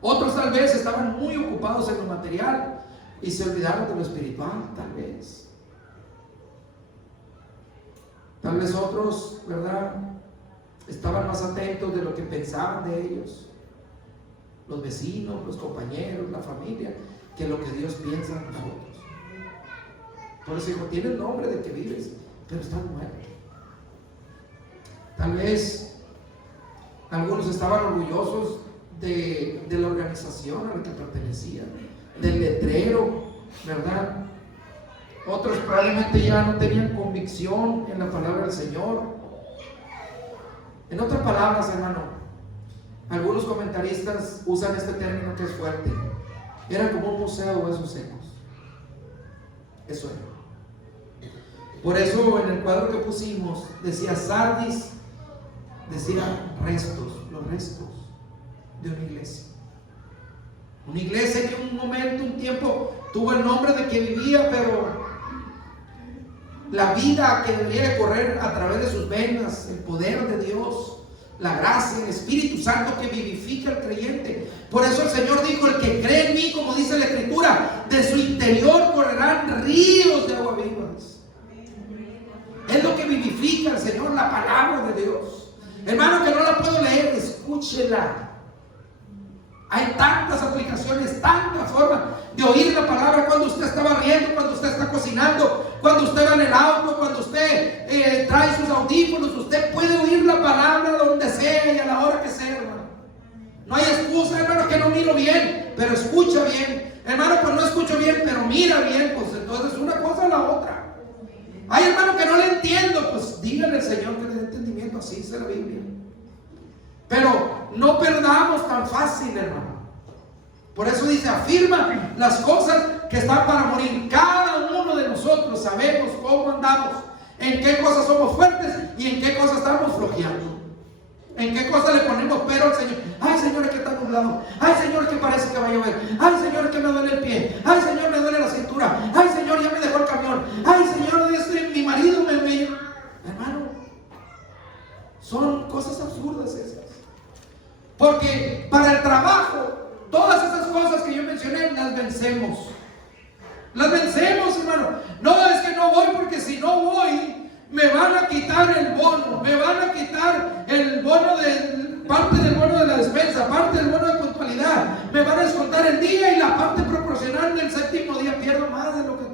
Otros tal vez estaban muy ocupados en lo material y se olvidaron de lo espiritual, tal vez. Tal vez otros, ¿verdad?, estaban más atentos de lo que pensaban de ellos, los vecinos, los compañeros, la familia, que lo que Dios piensa de nosotros. Por eso dijo, tienes nombre de que vives, pero estás muerto. Tal vez algunos estaban orgullosos de la organización a la que pertenecían, del letrero, ¿verdad? Otros probablemente ya no tenían convicción en la palabra del Señor. En otras palabras, hermano, algunos comentaristas usan este término que es fuerte. Era como un museo de huesos secos. Eso era. Por eso en el cuadro que pusimos decía Sardis, decía restos, los restos de una iglesia. Una iglesia que un momento, un tiempo tuvo el nombre de que vivía, pero la vida que debería de correr a través de sus venas, el poder de Dios, la gracia, el Espíritu Santo que vivifica al creyente. Por eso el Señor dijo: el que cree en mí, como dice la Escritura, de su interior correrán ríos de agua vivas. Es lo que vivifica el Señor, la palabra de Dios. Hermano, que no la puedo leer, escúchela. Hay tantas aplicaciones, tantas formas de oír la palabra cuando usted está barriendo, cuando usted está cocinando, cuando usted va en el auto, cuando usted trae sus audífonos. Usted puede oír la palabra donde sea y a la hora que sea, hermano. No hay excusa, hermano, que no miro bien, pero escucha bien. Hermano, pues no escucho bien, pero mira bien. Pues entonces una cosa a la otra. Hay hermano que no le entiendo, pues dígale al Señor que le dé entendimiento. Así dice la Biblia. Pero no perdamos tan fácil, hermano. Por eso dice: afirma las cosas que están para morir. Cada uno de nosotros sabemos cómo andamos, en qué cosas somos fuertes y en qué cosas estamos flojeando, en qué cosas le ponemos pero al Señor. Ay, Señor, es que está nublado. Ay, Señor, es que parece que va a llover. Ay, Señor, es que me duele el pie. Ay, Señor, me duele la cintura. Ay, Señor, ya me dejó el camión. Ay, Señor, mi marido me... Hermano, son cosas absurdas esas. Porque para el trabajo, todas esas cosas que yo mencioné, las vencemos. Las vencemos, hermano. No, es que no voy porque si no voy, me van a quitar el bono. Me van a quitar el bono de... parte del bono de la despensa, parte del bono de puntualidad. Me van a descontar el día y la parte proporcional del séptimo día. Pierdo más de lo que...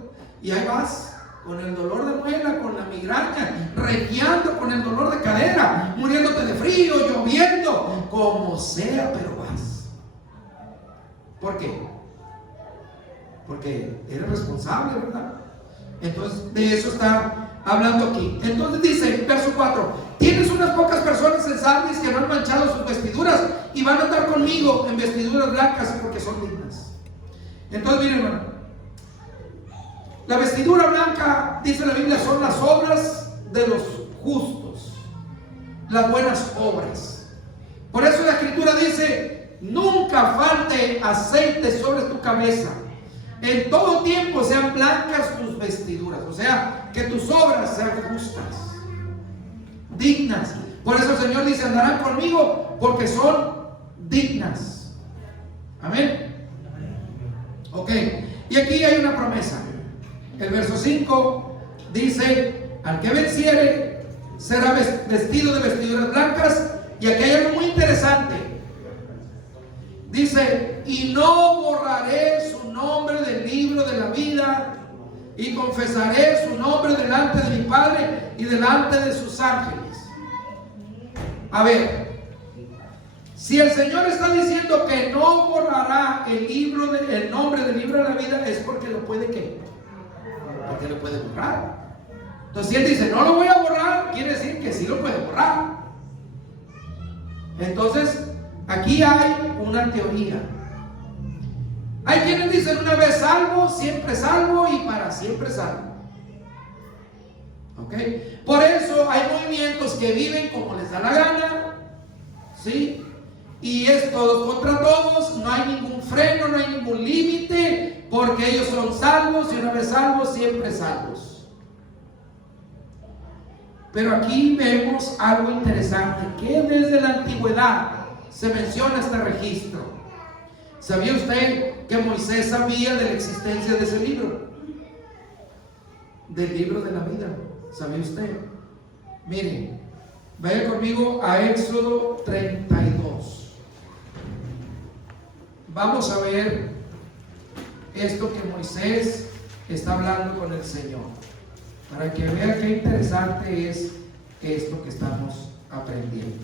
Y ahí vas, con el dolor de muela, con la migraña, regueando, con el dolor de cadera, muriéndote de frío, lloviendo, como sea, pero vas. ¿Por qué? Porque eres responsable, ¿verdad? Entonces, de eso está hablando aquí. Entonces dice, verso 4: tienes unas pocas personas en Sardis que no han manchado sus vestiduras y van a andar conmigo en vestiduras blancas porque son dignas. Entonces, miren, hermano, la vestidura blanca, dice la Biblia, son las obras de los justos, las buenas obras. Por eso la Escritura dice: nunca falte aceite sobre tu cabeza, en todo tiempo sean blancas tus vestiduras. O sea, que tus obras sean justas, dignas. Por eso el Señor dice: andarán conmigo porque son dignas. Amén. Ok, y aquí hay una promesa. El verso 5 dice: al que venciere será vestido de vestiduras blancas. Y aquí hay algo muy interesante. Dice: y no borraré su nombre del libro de la vida, y confesaré su nombre delante de mi Padre y delante de sus ángeles. A ver, si el Señor está diciendo que no borrará el nombre del libro de la vida, es porque lo puede, ¿qué? Porque lo puede borrar. Entonces, si Él dice no lo voy a borrar, quiere decir que sí lo puede borrar. Entonces, aquí hay una teoría. Hay quienes dicen: una vez salvo, siempre salvo y para siempre salvo. ¿Ok? Por eso hay movimientos que viven como les da la gana, ¿sí? Y es todos contra todos, no hay ningún freno, no hay ningún límite, porque ellos son salvos y una vez salvos, siempre salvos. Pero aquí vemos algo interesante, que desde la antigüedad se menciona este registro. ¿Sabía usted que Moisés sabía de la existencia de ese libro? Del libro de la vida. ¿Sabía usted? Miren, vaya conmigo a Éxodo 32. Vamos a ver esto que Moisés está hablando con el Señor, para que vea qué interesante es esto que estamos aprendiendo.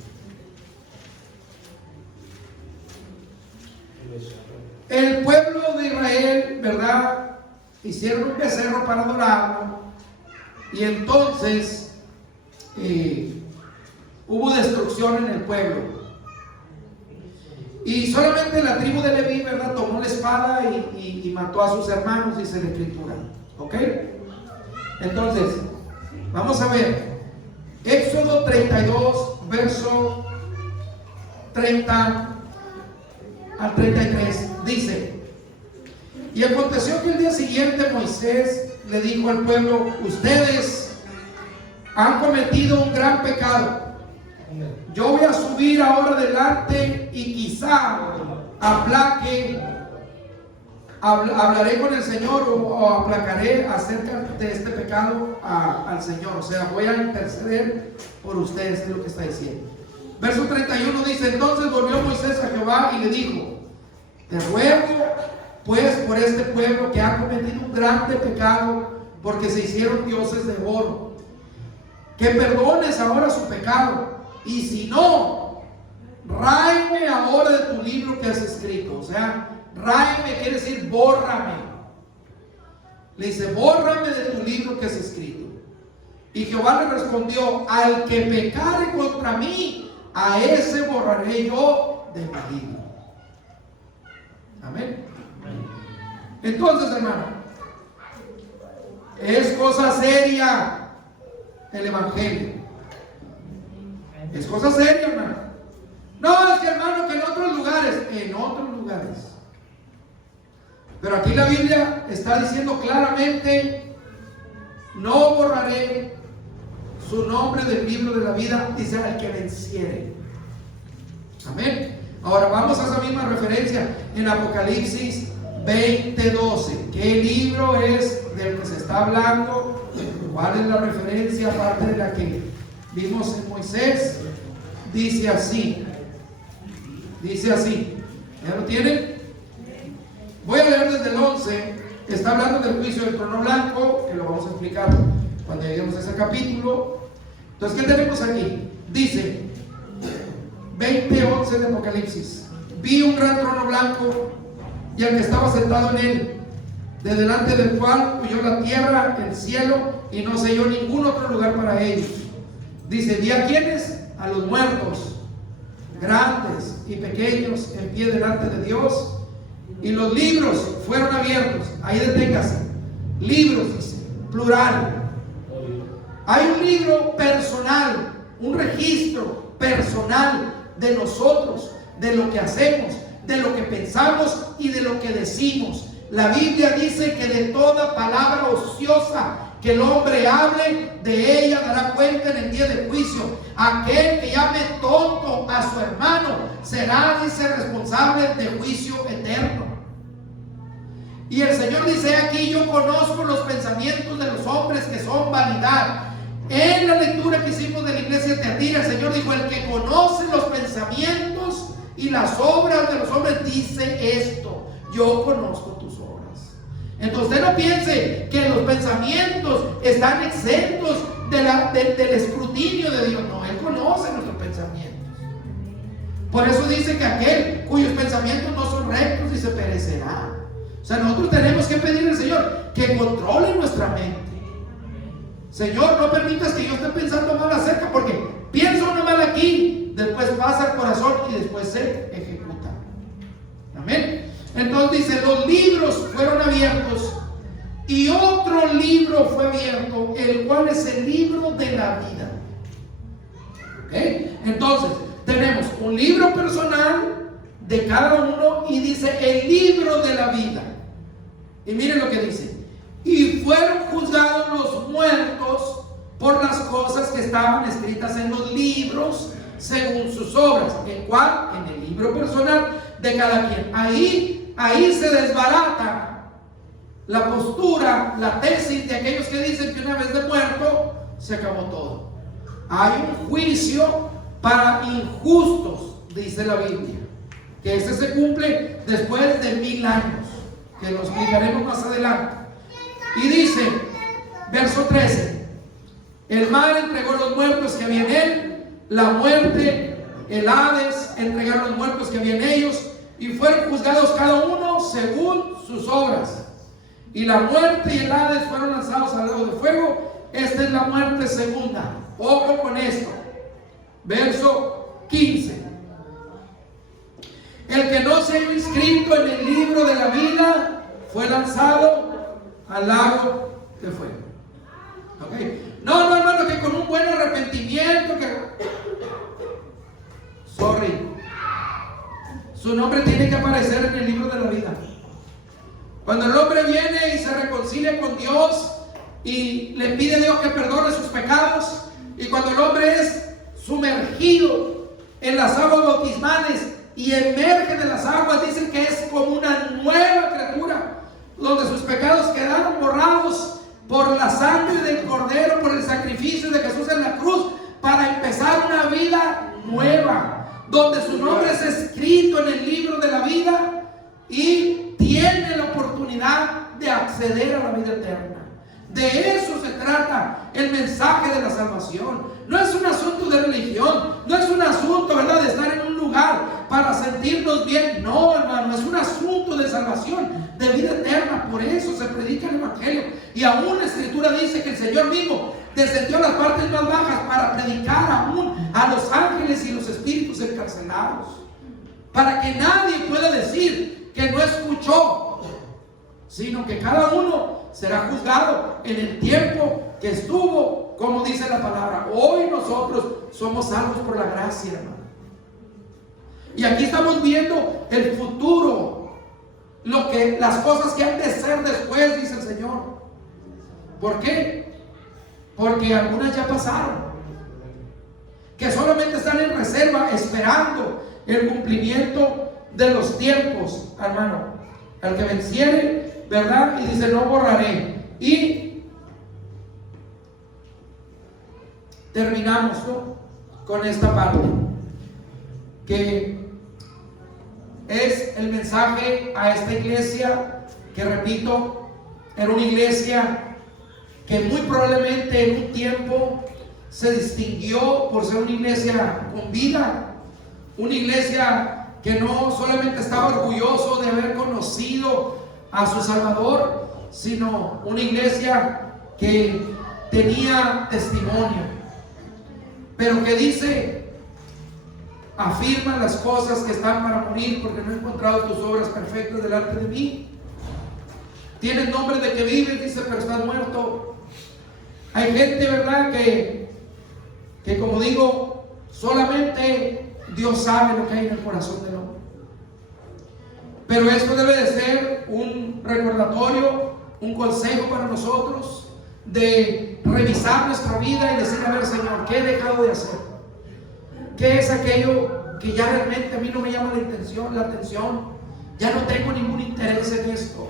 El pueblo de Israel, ¿verdad?, hicieron un becerro para adorarlo, y entonces hubo destrucción en el pueblo. Y solamente la tribu de Leví, ¿verdad?, tomó la espada y mató a sus hermanos, dice la Escritura. ¿Ok? Entonces, vamos a ver. Éxodo 32, verso 30 al 33, dice: y aconteció que el día siguiente Moisés le dijo al pueblo: ustedes han cometido un gran pecado. Yo voy a subir ahora adelante y quizá hablaré con el Señor o aplacaré acerca de este pecado al Señor. O sea, voy a interceder por ustedes, es lo que está diciendo. Verso 31 dice: entonces volvió Moisés a Jehová y le dijo: te ruego pues por este pueblo que ha cometido un grande pecado, porque se hicieron dioses de oro, que perdones ahora su pecado, y si no, ráeme ahora de tu libro que has escrito. O sea, ráeme quiere decir bórrame. Le dice: bórrame de tu libro que has escrito. Y Jehová le respondió: al que pecare contra mí, a ese borraré yo de mi libro. Amén. Entonces, hermano, es cosa seria el evangelio. Es cosa seria, hermano. No, es que, hermano, que en otros lugares. Pero aquí la Biblia está diciendo claramente: no borraré su nombre del libro de la vida, dice, al que venciere. Amén. Ahora vamos a esa misma referencia en Apocalipsis 20:12. ¿Qué libro es del que se está hablando? ¿Cuál es la referencia aparte de la que vimos en Moisés? Dice así. ¿Ya lo tienen? Voy a leer desde el 11. Está hablando del juicio del trono blanco, que lo vamos a explicar cuando lleguemos a ese capítulo. Entonces, ¿qué tenemos aquí? Dice 20:11 de Apocalipsis: vi un gran trono blanco y al que estaba sentado en él, de delante del cual huyó la tierra, el cielo, y no se halló ningún otro lugar para ellos. Dice: vi a quienes, a los muertos, grandes y pequeños, en pie delante de Dios, y los libros fueron abiertos. Ahí deténgase. Libros, dice, plural. Hay un libro personal, un registro personal de nosotros, de lo que hacemos, de lo que pensamos y de lo que decimos. La Biblia dice que de toda palabra ociosa que el hombre hable, de ella dará cuenta en el día del juicio. Aquel que llame tonto a su hermano será, dice, responsable de juicio eterno. Y el Señor dice aquí: yo conozco los pensamientos de los hombres, que son vanidad. En la lectura que hicimos de la iglesia de Teatira, el Señor dijo: el que conoce los pensamientos y las obras de los hombres dice esto: yo conozco tus obras. Entonces usted no piense que los pensamientos están exentos del escrutinio de Dios. No, Él conoce nuestros pensamientos. Por eso dice que aquel cuyos pensamientos no son rectos y se perecerá. O sea, nosotros tenemos que pedirle al Señor que controle nuestra mente. Señor, no permitas que yo esté pensando mal acerca, porque pienso uno mal aquí, después pasa al corazón y después se ejecuta. Amén. Entonces dice: los libros fueron abiertos y otro libro fue abierto, el cual es el libro de la vida. ¿Ok? Entonces tenemos un libro personal de cada uno y dice el libro de la vida. Y miren lo que dice: y fueron juzgados los muertos por las cosas que estaban escritas en los libros según sus obras. ¿En cuál? En el libro personal de cada quien. Ahí se desbarata la postura, la tesis de aquellos que dicen que una vez de muerto se acabó todo. Hay un juicio para injustos, dice la Biblia, que ese se cumple después de 1000 años, que lo explicaremos más adelante. Y dice, verso 13: el mar entregó los muertos que había en él, la muerte, el Hades entregaron los muertos que había en ellos, y fueron juzgados cada uno según sus obras. Y la muerte y el Hades fueron lanzados al lago de fuego. Esta es la muerte segunda. Ojo con esto. Verso 15: el que no se haya inscrito en el libro de la vida fue lanzado al lago de fuego. ¿Okay? No, hermano, que con un buen arrepentimiento, sorry, su nombre tiene que aparecer en el libro de la vida. Cuando el hombre viene y se reconcilia con Dios y le pide a Dios que perdone sus pecados, y cuando el hombre es sumergido en las aguas bautismales y emerge de las aguas, dicen que es como una nueva criatura, donde sus pecados quedaron borrados por la sangre del Cordero, por el sacrificio de Jesús en la cruz, para empezar una vida nueva, donde su nombre es escrito en el libro de la vida y tiene la oportunidad de acceder a la vida eterna. De eso se trata el mensaje de la salvación. No es un asunto de religión, no es un asunto, ¿verdad?, de estar en un lugar para sentirnos bien. No, hermano, es un asunto de salvación, de vida eterna. Por eso se predica el Evangelio. Y aún la Escritura dice que el Señor mismo descendió a las partes más bajas para predicar aún a los ángeles y los espíritus encarcelados, para que nadie pueda decir que no escuchó, sino que cada uno será juzgado en el tiempo que estuvo, como dice la palabra. Hoy nosotros somos salvos por la gracia, hermano. Y aquí estamos viendo el futuro, las cosas que han de ser después, dice el Señor. ¿Por qué? Porque algunas ya pasaron, que solamente están en reserva, esperando el cumplimiento de los tiempos, hermano. Al que venciere, ¿verdad? Y dice, no borraré. Y terminamos, ¿no?, con esta parte, que es el mensaje a esta iglesia, que repito, era una iglesia que muy probablemente en un tiempo se distinguió por ser una iglesia con vida, una iglesia que no solamente estaba orgulloso de haber conocido a su Salvador, sino una iglesia que tenía testimonio, pero que dice, afirma las cosas que están para morir, porque no he encontrado tus obras perfectas delante de mí. Tienes nombre de que vives, dice, pero estás muerto. Hay gente, ¿verdad?, que como digo, solamente Dios sabe lo que hay en el corazón del hombre. Pero esto debe de ser un recordatorio, un consejo para nosotros, de revisar nuestra vida y decir, a ver, Señor, ¿qué he dejado de hacer? ¿Qué es aquello que ya realmente a mí no me llama la atención? Ya no tengo ningún interés en esto.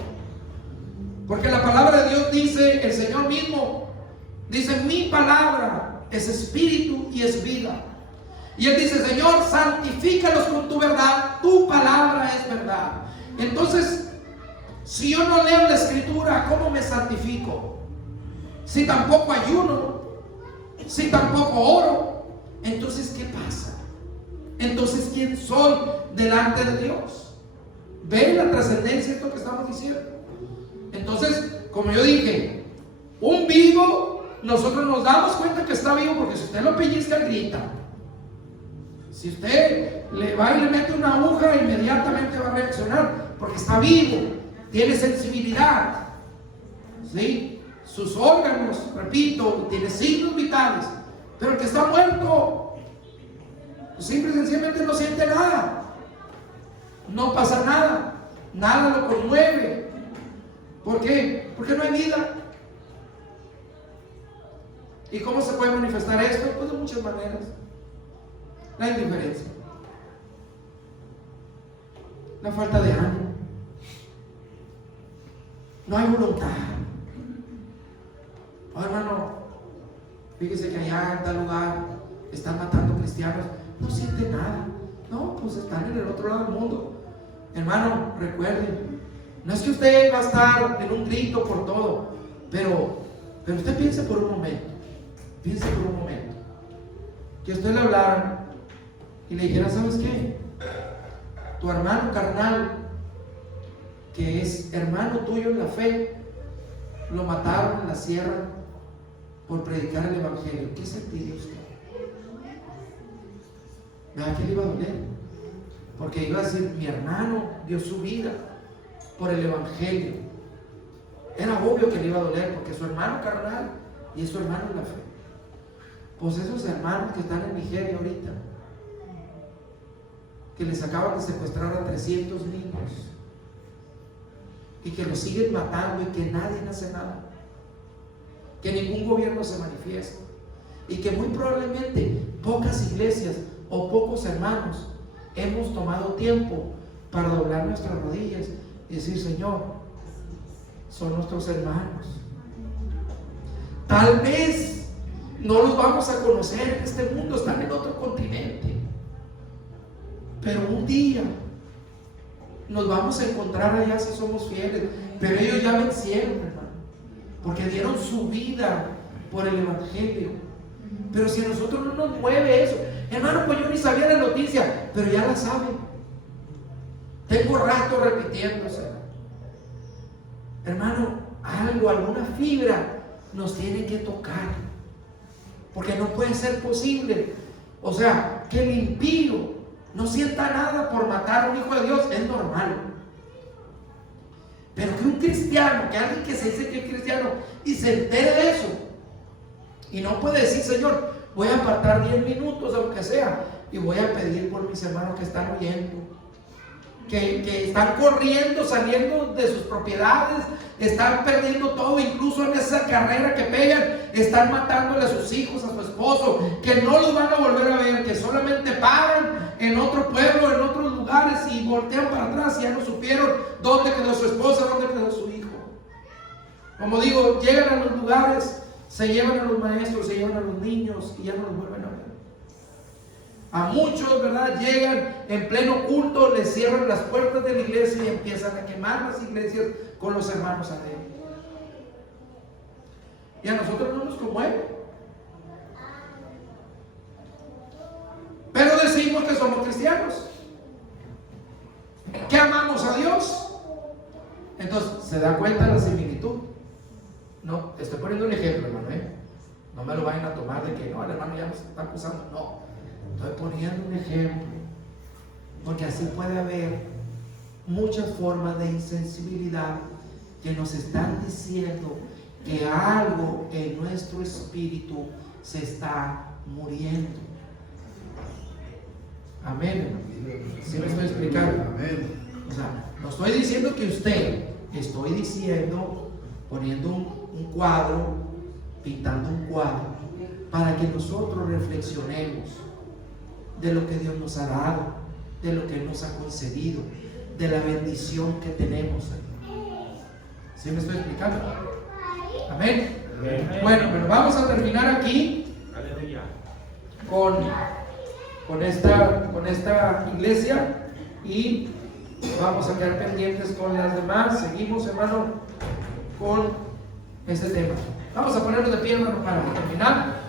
Porque la palabra de Dios dice, el Señor mismo dice, mi palabra es espíritu y es vida. Y Él dice, Señor, santifícalos con tu verdad, tu palabra es verdad. Entonces, si yo no leo la Escritura, ¿cómo me santifico? Si tampoco ayuno, si tampoco oro, entonces ¿qué pasa? Entonces, ¿quién soy delante de Dios? ¿Ven la trascendencia de esto que estamos diciendo? Entonces, como yo dije, un vivo, nosotros nos damos cuenta que está vivo, porque si usted lo pellizca, grita. Si usted le va y le mete una aguja, inmediatamente va a reaccionar, porque está vivo, tiene sensibilidad, ¿sí? Sus órganos, repito, tiene signos vitales. Pero el que está muerto, pues simple y sencillamente no siente nada, no pasa nada, nada lo conmueve. ¿Por qué? Porque no hay vida. ¿Y cómo se puede manifestar esto? Pues de muchas maneras. La indiferencia, la falta de ánimo, no hay voluntad. Oh, hermano, fíjese que allá en tal lugar están matando cristianos, no siente nada. No, pues están en el otro lado del mundo. Hermano, recuerden, no es que usted va a estar en un grito por todo, pero usted piense por un momento, que usted le hablara y le dijera, ¿sabes qué? Tu hermano carnal, que es hermano tuyo en la fe, lo mataron en la sierra por predicar el Evangelio. ¿Qué sentiría usted? ¿Verdad que le iba a doler? Porque iba a decir, mi hermano dio su vida por el Evangelio. Era obvio que le iba a doler porque es su hermano carnal y es su hermano en la fe. Pues esos hermanos que están en Nigeria ahorita, que les acaban de secuestrar a 300 niños y que los siguen matando y que nadie hace nada, que ningún gobierno se manifiesta y que muy probablemente pocas iglesias o pocos hermanos hemos tomado tiempo para doblar nuestras rodillas y decir: Señor, son nuestros hermanos. Tal vez no los vamos a conocer en este mundo, están en otro continente, pero un día nos vamos a encontrar allá si somos fieles. Pero ellos ya vencieron, hermano, porque dieron su vida por el evangelio. Pero si a nosotros no nos mueve eso, hermano, pues yo ni sabía la noticia, pero ya la saben. Tengo rato repitiéndose. Hermano, algo, alguna fibra nos tiene que tocar, porque no puede ser posible, o sea, que el impío no sienta nada por matar a un hijo de Dios. Es normal, pero que un cristiano, que alguien que se dice que es cristiano y se entere de eso y no puede decir: Señor, voy a apartar 10 minutos aunque sea y voy a pedir por mis hermanos que están huyendo, que están corriendo, saliendo de sus propiedades, están perdiendo todo, incluso en esa carrera que pegan, están matándole a sus hijos, a su esposo, que no los van a volver a ver, que solamente paran en otro pueblo, en otros lugares, y voltean para atrás y ya no supieron dónde quedó su esposa, dónde quedó su hijo. Como digo, llegan a los lugares, se llevan a los maestros, se llevan a los niños y ya no los vuelven a ver. A muchos, ¿verdad?, llegan en pleno culto, les cierran las puertas de la iglesia y empiezan a quemar las iglesias con los hermanos adentro. Y a nosotros no nos conmueve, pero decimos que somos cristianos, que amamos a Dios. Entonces, ¿se da cuenta la similitud? No, estoy poniendo un ejemplo, hermano, no me lo vayan a tomar de que no, el hermano ya nos está acusando. No, estoy poniendo un ejemplo, porque así puede haber muchas formas de insensibilidad que nos están diciendo que algo en nuestro espíritu se está muriendo. Amén, hermano. ¿Sí me estoy explicando? O sea, no estoy diciendo que usted, estoy diciendo, poniendo un cuadro, pintando un cuadro, para que nosotros reflexionemos de lo que Dios nos ha dado, de lo que Él nos ha concedido, de la bendición que tenemos. ¿Sí me estoy explicando? Amén. Bueno, pero vamos a terminar aquí con esta iglesia y vamos a quedar pendientes con las demás. Seguimos, hermano, con este tema. Vamos a ponernos de pie, hermano, para terminar.